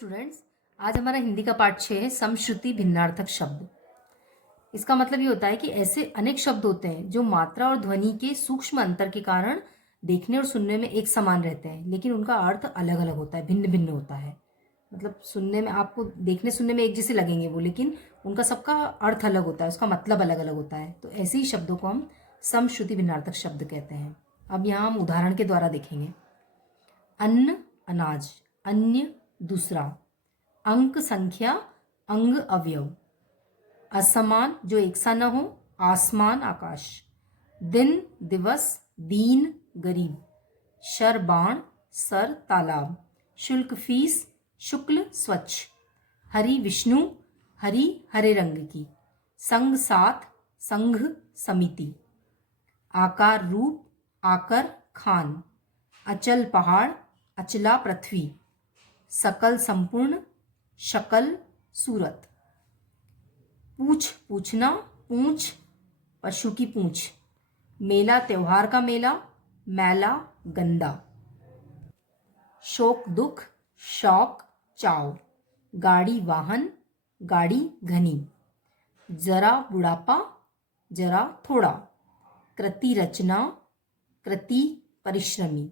Students, आज हमारा हिंदी का पाठ 6 है समश्रुति भिन्नार्थक शब्द। इसका मतलब ये होता है कि ऐसे अनेक शब्द होते हैं जो मात्रा और ध्वनि के सूक्ष्म अंतर के कारण देखने और सुनने में एक समान रहते हैं, लेकिन उनका अर्थ अलग अलग होता है, भिन्न भिन्न होता है। मतलब सुनने में आपको देखने सुनने में एक जैसे लगेंगे वो, लेकिन उनका सबका अर्थ अलग होता है, उसका मतलब अलग अलग होता है। तो ऐसे ही शब्दों को हम समश्रुति भिन्नार्थक शब्द कहते हैं। अब यहाँ हम उदाहरण के द्वारा देखेंगे। अन्न अनाज, अन्य दूसरा, अंक संख्या, अंग अवयव, असमान जो एक सा न हो, आसमान आकाश, दिन दिवस, दीन गरीब, शर बाण, सर तालाब, शुल्क फीस, शुक्ल स्वच्छ, हरि विष्णु, हरि हरे रंग की, संग साथ, संघ समिति, आकार रूप, आकर खान, अचल पहाड़, अचला पृथ्वी, सकल संपूर्ण, शकल सूरत, पूछ पूछना, पूंछ पशु की पूंछ, मेला त्योहार का मेला, मैला गंदा, शोक दुख, शौक चाव, गाड़ी वाहन, गाड़ी घनी, जरा बुढ़ापा, जरा थोड़ा, कृति रचना, कृति परिश्रमी,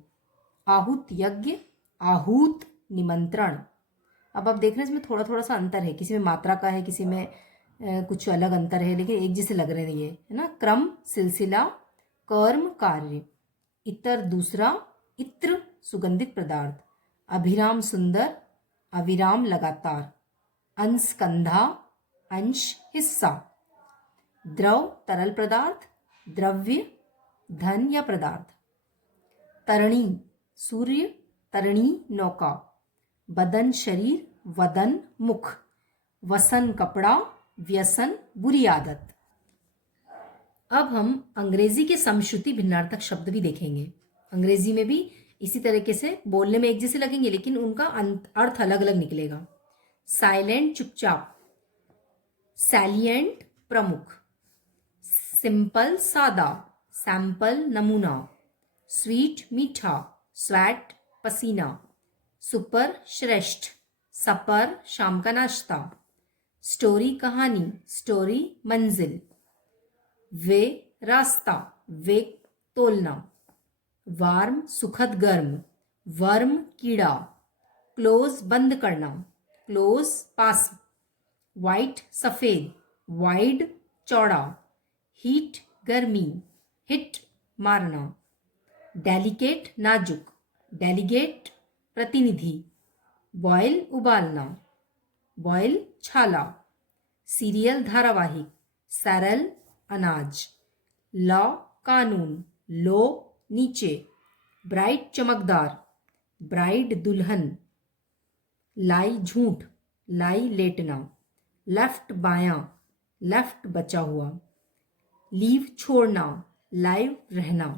आहूत यज्ञ, आहूत निमंत्रण। अब आप देख रहे हैं इसमें थोड़ा थोड़ा सा अंतर है, किसी में मात्रा का है, किसी में कुछ अलग अंतर है, लेकिन एक जैसे लग रहे हैं ये, है ना। क्रम सिलसिला, कर्म कार्य, इतर दूसरा, इत्र सुगंधित पदार्थ, अभिराम सुंदर, अविराम लगातार, अंश कंधा, अंश हिस्सा, द्रव तरल पदार्थ, द्रव्य धन या पदार्थ, तरणी सूर्य, तरणी नौका, बदन शरीर, वदन मुख, वसन कपड़ा, व्यसन बुरी आदत। अब हम अंग्रेजी के समश्रुति भिन्नार्थक शब्द भी देखेंगे। अंग्रेजी में भी इसी तरीके से बोलने में एक जैसे लगेंगे, लेकिन उनका अर्थ अलग अलग निकलेगा। साइलेंट चुपचाप, सैलिएंट प्रमुख, सिंपल सादा, सैंपल नमूना, स्वीट मीठा, स्वैट पसीना, सुपर श्रेष्ठ, सपर शाम का नाश्ता, स्टोरी कहानी, स्टोरी मंजिल, वे रास्ता, वे तोलना, वार्म सुखद गर्म, वर्म कीड़ा, क्लोज बंद करना, क्लोज पास, वाइट सफेद, वाइड चौड़ा, हीट गर्मी, हिट मारना, डेलिकेट नाजुक, डेलीगेट प्रतिनिधि, बॉयल उबालना, बॉयल छाला, सीरियल धारावाहिक, सरल अनाज, लॉ कानून, लो नीचे, ब्राइट चमकदार, ब्राइड दुल्हन, लाई झूठ, लाई लेटना, लेफ्ट बायां, लेफ्ट बचा हुआ, लीव छोड़ना, लाइव रहना,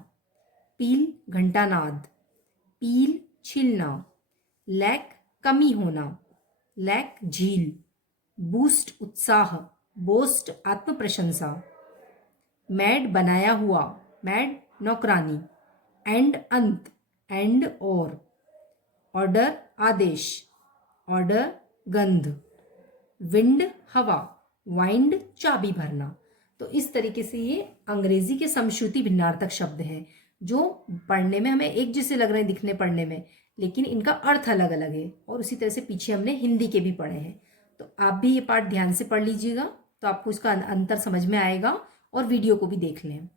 पील घंटानाद, पील छीलना, लैक कमी होना, लैक झील, बूस्ट उत्साह, बोस्ट आत्म प्रशंसा, मैड बनाया हुआ, मैड नौकरानी, एंड अंत, एंड और, ऑर्डर आदेश, ऑर्डर गंध, विंड हवा, वाइंड चाबी भरना। तो इस तरीके से ये अंग्रेजी के समश्रुति भिन्नार्थक शब्द हैं जो पढ़ने में हमें एक जैसे लग रहे हैं दिखने पढ़ने में, लेकिन इनका अर्थ अलग अलग है। और उसी तरह से पीछे हमने हिंदी के भी पढ़े हैं। तो आप भी ये पाठ ध्यान से पढ़ लीजिएगा, तो आपको इसका अंतर समझ में आएगा, और वीडियो को भी देख लें।